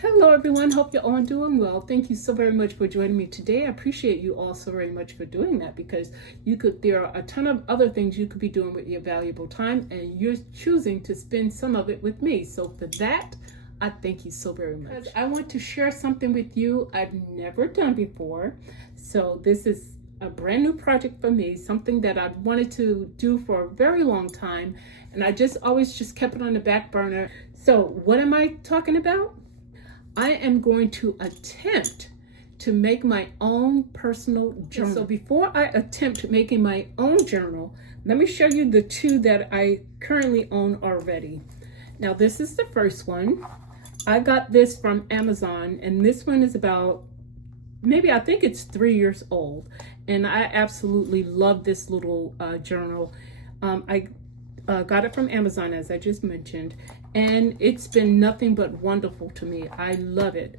Hello everyone, hope you're all doing well. Thank you so very much for joining me today. I appreciate you all so very much for doing that because there are a ton of other things you could be doing with your valuable time and you're choosing to spend some of it with me. So for that, I thank you so very much. Because I want to share something with you I've never done before. So this is a brand new project for me, something that I've wanted to do for a very long time and I always kept it on the back burner. So what am I talking about? I am going to attempt to make my own personal journal. So before I attempt making my own journal, let me show you the two that I currently own already. Now this is the first one. I got this from Amazon and this one is about, I think it's 3 years old. And I absolutely love this little journal. I got it from Amazon, as I just mentioned, and it's been nothing but wonderful to me. I love it.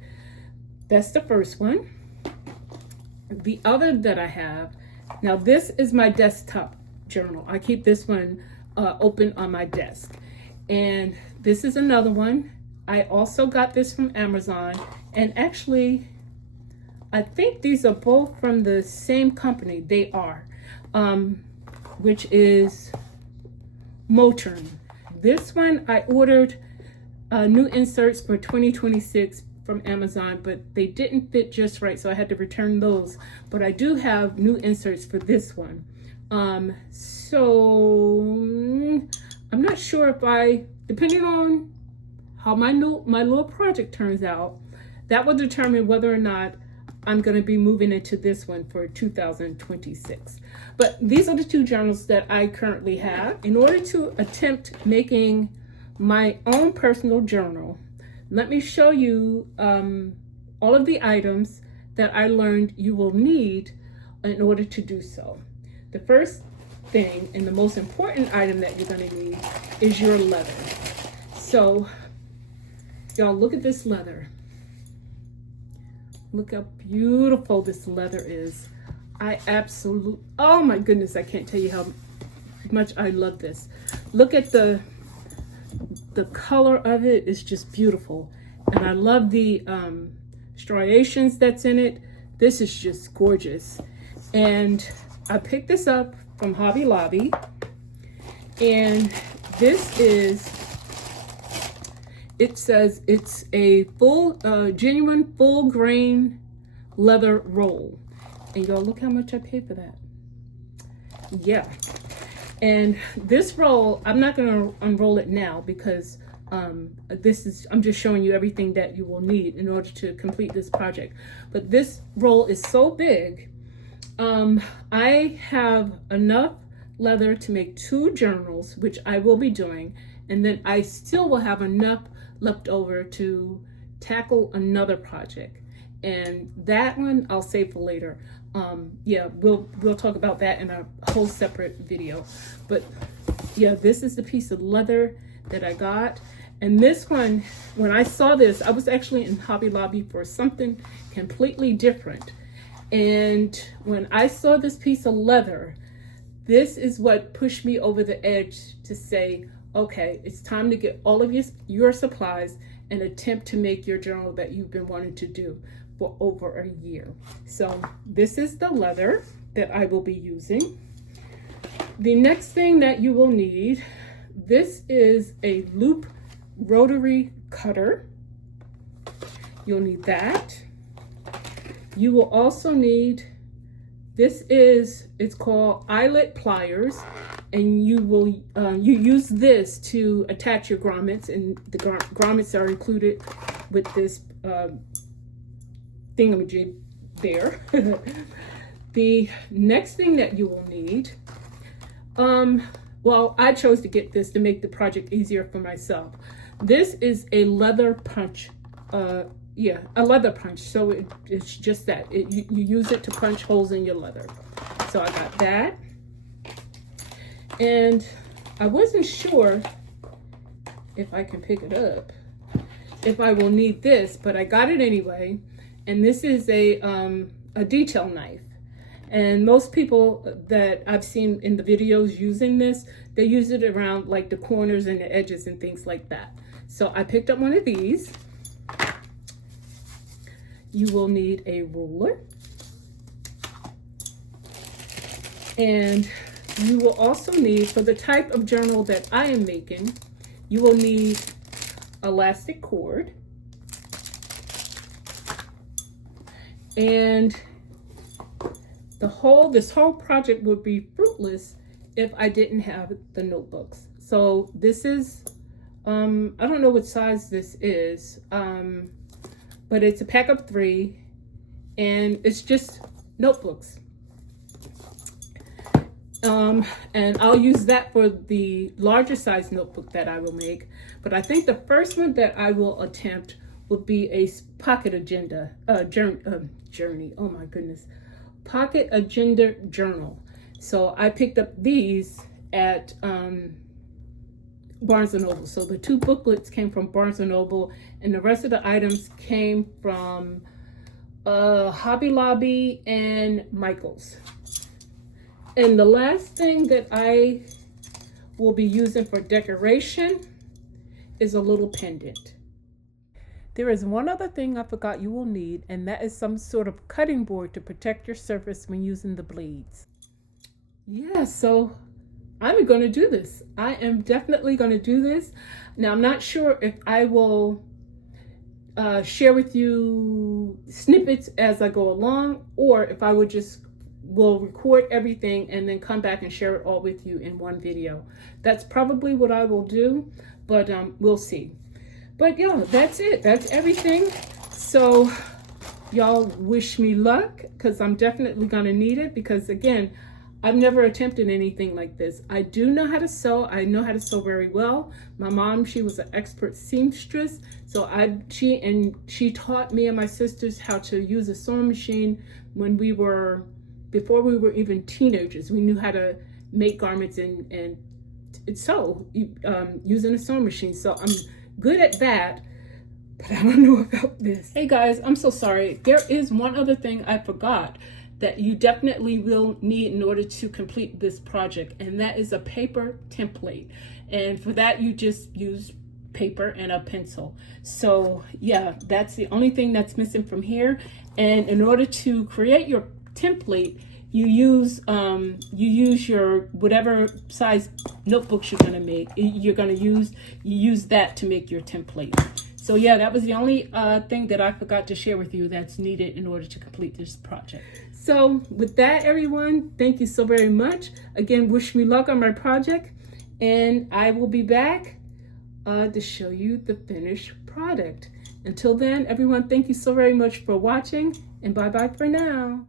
That's the first one. The other that I have, now this is my desktop journal. I keep this one open on my desk. And this is another one. I also got this from Amazon, and actually, I think these are both from the same company. They are, which is Moturn. This one I ordered new inserts for 2026 from Amazon, but they didn't fit just right, so I had to return those. But I do have new inserts for this one. So I'm not sure if depending on how my little project turns out, that will determine whether or not I'm going to be moving into this one for 2026. But these are the two journals that I currently have. In order to attempt making my own personal journal, let me show you all of the items that I learned you will need in order to do so. The first thing and the most important item that you're going to need is your leather. So y'all, look at this leather. Look how beautiful this leather is. Oh my goodness, I can't tell you how much I love this. Look at the color of it is just beautiful. And I love the striations that's in it. This is just gorgeous. And I picked this up from Hobby Lobby. And this is, it says it's a genuine full grain leather roll. And y'all, look how much I paid for that. Yeah. And this roll, I'm not going to unroll it now because I'm just showing you everything that you will need in order to complete this project. But this roll is so big. I have enough leather to make 2 journals, which I will be doing. And then I still will have enough left over to tackle another project, and that one I'll save for later. Yeah, we'll talk about that in a whole separate video. But yeah, this is the piece of leather that I got. And this one, when I saw this, I was actually in Hobby Lobby for something completely different. And when I saw this piece of leather, this is what pushed me over the edge to say, okay, it's time to get all of your supplies and attempt to make your journal that you've been wanting to do for over a year. So this is the leather that I will be using. The next thing that you will need, this is a loop rotary cutter. You'll need that. You will also need, it's called eyelet pliers. And you use this to attach your grommets, and the grommets are included with this thingamajig there. The next thing that you will need, well, I chose to get this to make the project easier for myself. This is a leather punch, a leather punch. So it's just that, you use it to punch holes in your leather. So I got that. And I wasn't sure if I can pick it up, if I will need this, but I got it anyway. And this is a detail knife. And most people that I've seen in the videos using this, they use it around like the corners and the edges and things like that. So I picked up one of these. you will need a ruler. And you will also need, for the type of journal that I am making, you will need elastic cord. And this whole project would be fruitless if I didn't have the notebooks. So this is, I don't know what size this is, but it's a pack of 3, and it's just notebooks. And I'll use that for the larger size notebook that I will make. But I think the first one that I will attempt would be a pocket agenda, journey. Oh my goodness. Pocket agenda journal. So I picked up these at Barnes & Noble. So the 2 booklets came from Barnes & Noble, and the rest of the items came from Hobby Lobby and Michael's. And the last thing that I will be using for decoration is a little pendant. There is one other thing I forgot you will need, and that is some sort of cutting board to protect your surface when using the blades. Yeah, so I'm going to do this. I am definitely going to do this. Now, I'm not sure if I will share with you snippets as I go along, or if I would just will record everything and then come back and share it all with you in one video. That's probably what I will do, but we'll see. But yeah, that's it. That's everything. So y'all wish me luck, because I'm definitely going to need it, because again, I've never attempted anything like this. I do know how to sew. I know how to sew very well. My mom, she was an expert seamstress. So she taught me and my sisters how to use a sewing machine when before we were even teenagers. We knew how to make garments and sew using a sewing machine. So I'm good at that, but I don't know about this. Hey guys, I'm so sorry. There is one other thing I forgot that you definitely will need in order to complete this project, and that is a paper template. And for that, you just use paper and a pencil. So yeah, that's the only thing that's missing from here. And in order to create your template, you use your whatever size notebooks you're going to make. You use that to make your template. So yeah, that was the only thing that I forgot to share with you that's needed in order to complete this project. So with that, everyone, thank you so very much. Again, wish me luck on my project, and I will be back to show you the finished product. Until then, everyone, thank you so very much for watching, and bye-bye for now.